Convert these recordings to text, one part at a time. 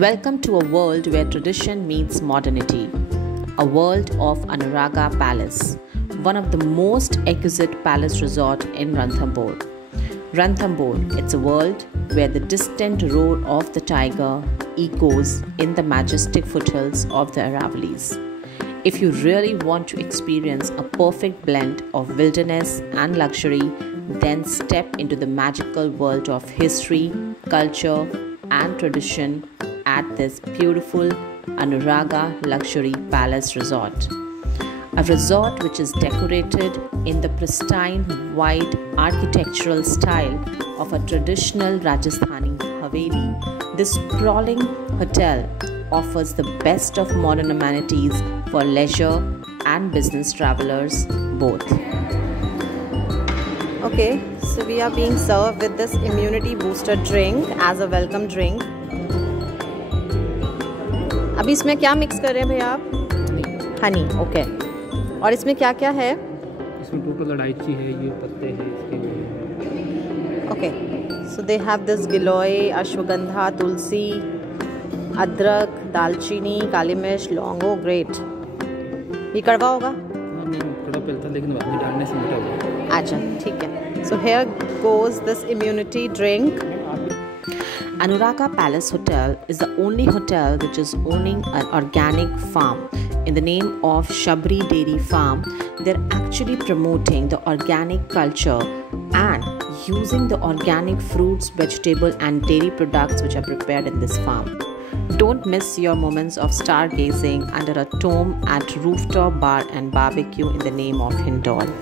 Welcome to a world where tradition meets modernity. A world of Anuraga Palace, one of the most exquisite palace resort in Ranthambore. Ranthambore, it's a world where the distant roar of the tiger echoes in the majestic foothills of the Aravallis. If you really want to experience a perfect blend of wilderness and luxury, then step into the magical world of history, culture, and tradition at this beautiful Anuraga Luxury Palace Resort. A resort which is decorated in the pristine white architectural style of a traditional Rajasthani Haveli, this sprawling hotel offers the best of modern amenities for leisure and business travelers both. Okay, so we are being served with this immunity booster drink as a welcome drink. अभी इसमें क्या mix कर रहे हैं भैया आप? Honey, okay. और इसमें क्या क्या है? इसमें टोटल इलायची है, ये पत्ते हैं इसके। Okay, so they have this giloy, ashwagandha, tulsi, adrak, dalchini, kali mirch, laung. Oh great. ये कड़वा होगा? नहीं, कड़वा पड़ता लेकिन बाद में डालने से मीठा होगा। अच्छा, ठीक है। So here goes this immunity drink. Anuraga Palace Hotel is the only hotel which is owning an organic farm. In the name of Shabri Dairy Farm, they're actually promoting the organic culture and using the organic fruits, vegetable and dairy products which are prepared in this farm. Don't miss your moments of stargazing under a dome at rooftop bar and barbecue in the name of Hindol.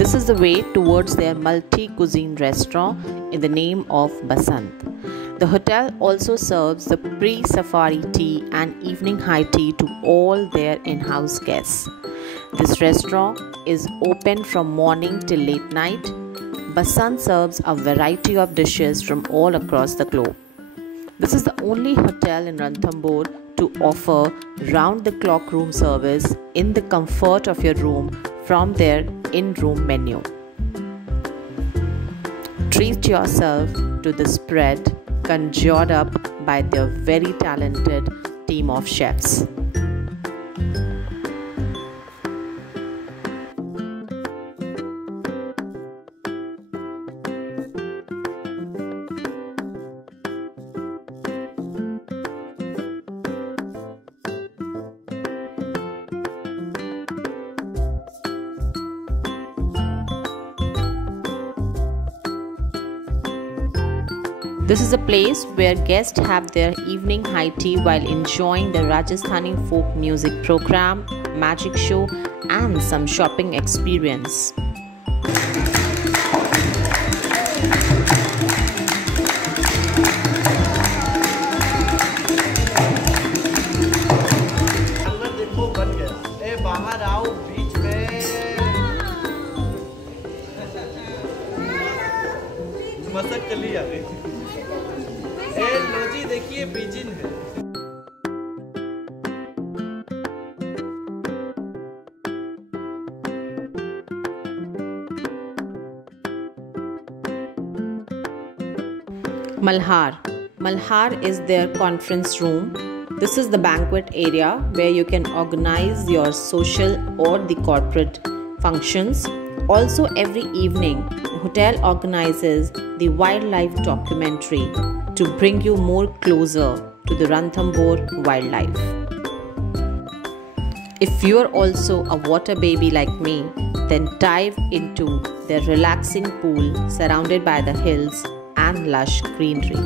This is the way towards their multi-cuisine restaurant in the name of Basant. The hotel also serves the pre-safari tea and evening high tea to all their in-house guests. This restaurant is open from morning till late night. Basant serves a variety of dishes from all across the globe. This is the only hotel in Ranthambore to offer round-the-clock room service in the comfort of your room from their in-room menu. Treat yourself to the spread conjured up by their very talented team of chefs. This is a place where guests have their evening high tea while enjoying the Rajasthani folk music program, magic show, and some shopping experience. मसक चली आ गई। लो जी देखिए बीजिन है। Malhar is their conference room. This is the banquet area where you can organize your social or the corporate functions. Also, every evening, the hotel organizes the wildlife documentary to bring you more closer to the Ranthambore wildlife. If you're also a water baby like me, then dive into their relaxing pool surrounded by the hills and lush greenery.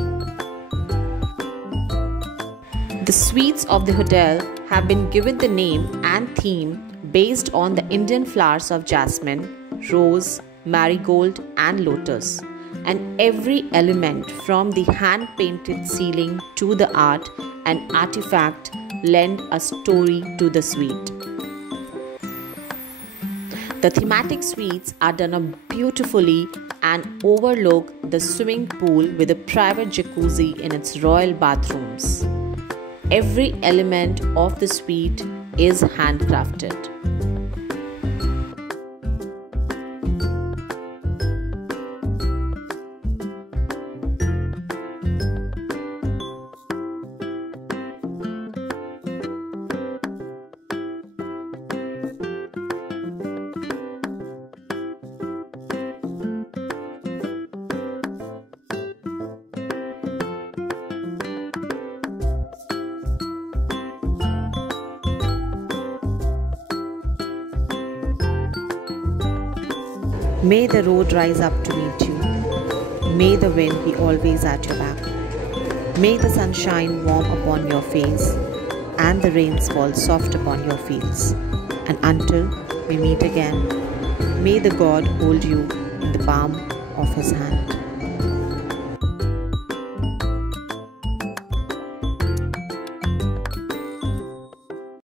The suites of the hotel have been given the name and theme based on the Indian flowers of jasmine, rose, marigold and lotus, and every element from the hand-painted ceiling to the art and artifact lend a story to the suite. The thematic suites are done up beautifully and overlook the swimming pool with a private jacuzzi in its royal bathrooms. Every element of the suite is handcrafted. May the road rise up to meet you. May the wind be always at your back. May the sun shine warm upon your face and the rains fall soft upon your fields. And until we meet again, may the God hold you in the palm of his hand.